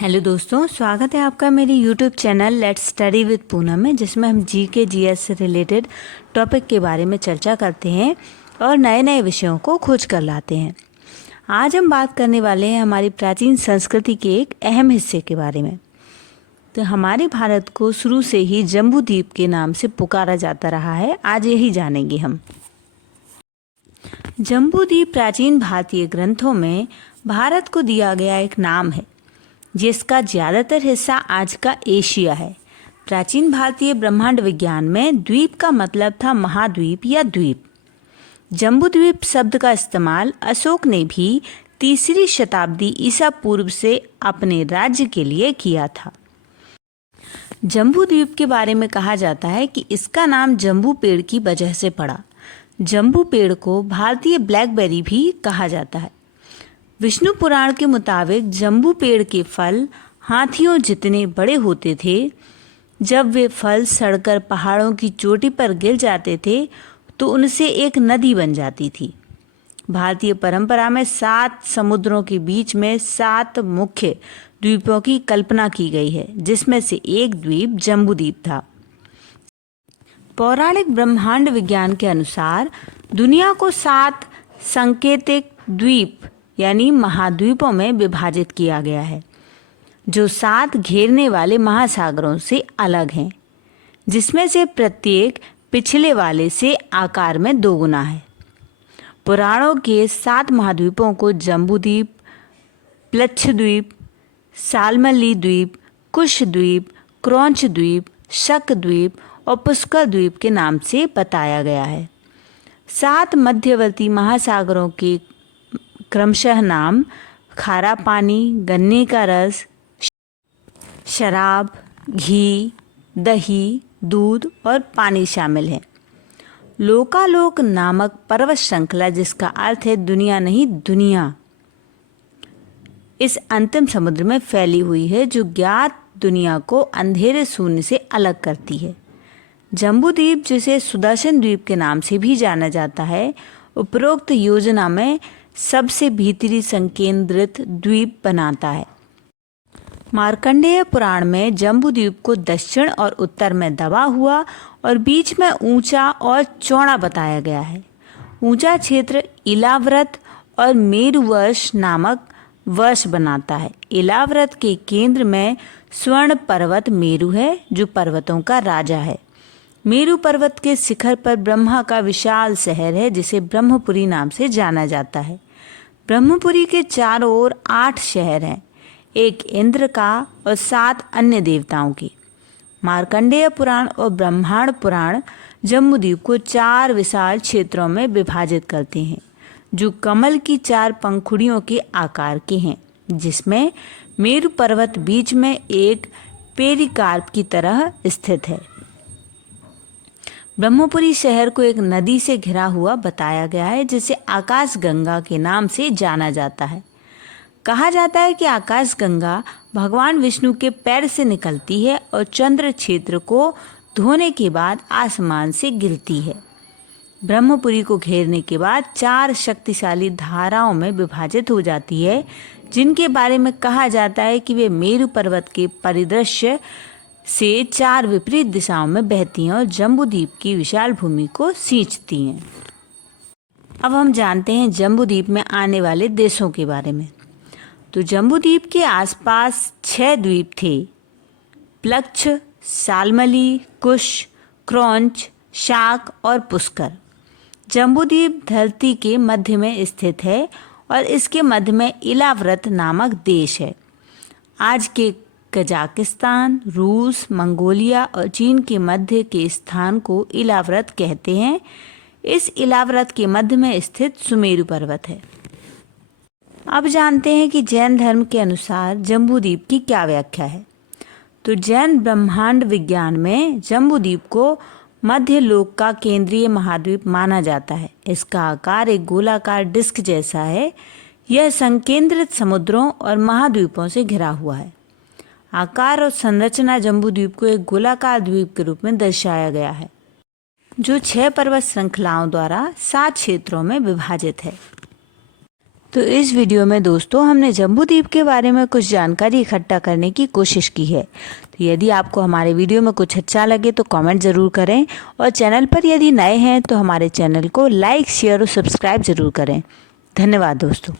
Hello दोस्तों, स्वागत है आपका मेरे YouTube channel let's study with Poonam में, जिसमें हम जीके जीएस से रिलेटेड टॉपिक के बारे में चर्चा करते हैं और नए नए विषयों को खोज कर लाते हैं। आज हम बात करने वाले हैं हमारी प्राचीन संस्कृति के एक अहम हिस्से के बारे में। तो हमारे भारत को शुरू से ही जम्बू द्वीप के नाम से पुकारा जाता रहा है। आज यही जानेंगे हम। जम्बू द्वीप प्राचीन भारतीय ग्रंथों में भारत को दिया गया एक नाम है, जिसका ज़्यादातर हिस्सा आज का एशिया है। प्राचीन भारतीय ब्रह्मांड विज्ञान में द्वीप का मतलब था महाद्वीप या द्वीप। जम्बूद्वीप शब्द का इस्तेमाल अशोक ने भी 3री शताब्दी ईसा पूर्व से अपने राज्य के लिए किया था। जम्बूद्वीप के बारे में कहा जाता है कि इसका नाम जम्बू पेड़ की वजह से पड़ा। जम्बू पेड़ को भारतीय ब्लैकबेरी भी कहा जाता है। विष्णु पुराण के मुताबिक जम्बू पेड़ के फल हाथियों जितने बड़े होते थे। जब वे फल सड़कर पहाड़ों की चोटी पर गिर जाते थे तो उनसे एक नदी बन जाती थी। भारतीय परंपरा में 7 समुद्रों के बीच में 7 मुख्य द्वीपों की कल्पना की गई है, जिसमें से एक द्वीप जम्बूद्वीप था। पौराणिक ब्रह्मांड विज्ञान के अनुसार दुनिया को 7 सांकेतिक द्वीप यानी महाद्वीपों में विभाजित किया गया है, जो 7 घेरने वाले महासागरों से अलग हैं, जिसमें से प्रत्येक पिछले वाले से आकार में 2 गुना है। पुराणों के 7 महाद्वीपों को जम्बूद्वीप, प्लक्षद्वीप, सालमली द्वीप, कुश द्वीप, क्रौंच द्वीप, शक द्वीप और पुष्कर द्वीप के नाम से बताया गया है। 7 मध्यवर्ती महासागरों के क्रमशः नाम खारा पानी, गन्ने का रस, शराब, घी, दही, दूध और पानी शामिल है। लोकालोक नामक पर्वत श्रृंखला, जिसका अर्थ है दुनिया नहीं दुनिया, इस अंतिम समुद्र में फैली हुई है, जो ज्ञात दुनिया को अंधेरे शून्य से अलग करती है। जम्बूद्वीप, जिसे सुदर्शन द्वीप के नाम से भी जाना जाता है, उपरोक्त योजना में सबसे भीतरी संकेंद्रित द्वीप बनाता है। मार्कंडेय पुराण में जम्बूद्वीप को दक्षिण और उत्तर में दबा हुआ और बीच में ऊंचा और चौड़ा बताया गया है। ऊंचा क्षेत्र इलाव्रत और मेरुवर्ष नामक वर्ष बनाता है। इलाव्रत के केंद्र में स्वर्ण पर्वत मेरु है, जो पर्वतों का राजा है। मेरु पर्वत के शिखर पर ब्रह्मा का विशाल शहर है, जिसे ब्रह्मपुरी नाम से जाना जाता है। ब्रह्मपुरी के चारों ओर 8 शहर हैं, एक इंद्र का और 7 अन्य देवताओं के। मार्कंडेय पुराण और ब्रह्मांड पुराण जम्बूद्वीप को 4 विशाल क्षेत्रों में विभाजित करते हैं, जो कमल की 4 पंखुड़ियों के आकार के हैं, जिसमें मेरु पर्वत बीच में एक पेरिकार्प की तरह स्थित है। ब्रह्मपुरी शहर को एक नदी से घिरा हुआ बताया गया है, जिसे आकाश गंगा के नाम से जाना जाता है। कहा जाता है कि आकाश गंगा भगवान विष्णु के पैर से निकलती है और चंद्र क्षेत्र को धोने के बाद आसमान से गिरती है। ब्रह्मपुरी को घेरने के बाद 4 शक्तिशाली धाराओं में विभाजित हो जाती है, जिनके बारे में कहा जाता है कि वे मेरु पर्वत के परिदृश्य से 4 विपरीत दिशाओं में बहती हैं और जम्बूद्वीप की विशाल भूमि को सींचती हैं। अब हम जानते हैं जम्बूद्वीप में आने वाले देशों के बारे में। तो जम्बूद्वीप के आसपास 6 द्वीप थे: प्लक्ष, सालमली, कुश, क्रौंच, शाक और पुष्कर। जम्बूद्वीप धरती के मध्य में स्थित है और इसके मध्य में इलाव्रत नामक देश है। आज के कजाकिस्तान, रूस, मंगोलिया और चीन के मध्य के स्थान को इलाव्रत कहते हैं। इस इलाव्रत के मध्य में स्थित सुमेरु पर्वत है। अब जानते हैं कि जैन धर्म के अनुसार जम्बूद्वीप की क्या व्याख्या है। तो जैन ब्रह्मांड विज्ञान में जम्बूद्वीप को मध्य लोक का केंद्रीय महाद्वीप माना जाता है। इसका आकार एक गोलाकार डिस्क जैसा है। यह संकेंद्रित समुद्रों और महाद्वीपों से घिरा हुआ है। आकार और संरचना जम्बूद्वीप को एक गोलाकार द्वीप के रूप में दर्शाया गया है, जो 6 पर्वत श्रृंखलाओं द्वारा 7 क्षेत्रों में विभाजित है। तो इस वीडियो में दोस्तों हमने जम्बू द्वीप के बारे में कुछ जानकारी इकट्ठा करने की कोशिश की है। तो यदि आपको हमारे वीडियो में कुछ अच्छा लगे तो कमेंट ज़रूर करें, और चैनल पर यदि नए हैं तो हमारे चैनल को लाइक, शेयर और सब्सक्राइब ज़रूर करें। धन्यवाद दोस्तों।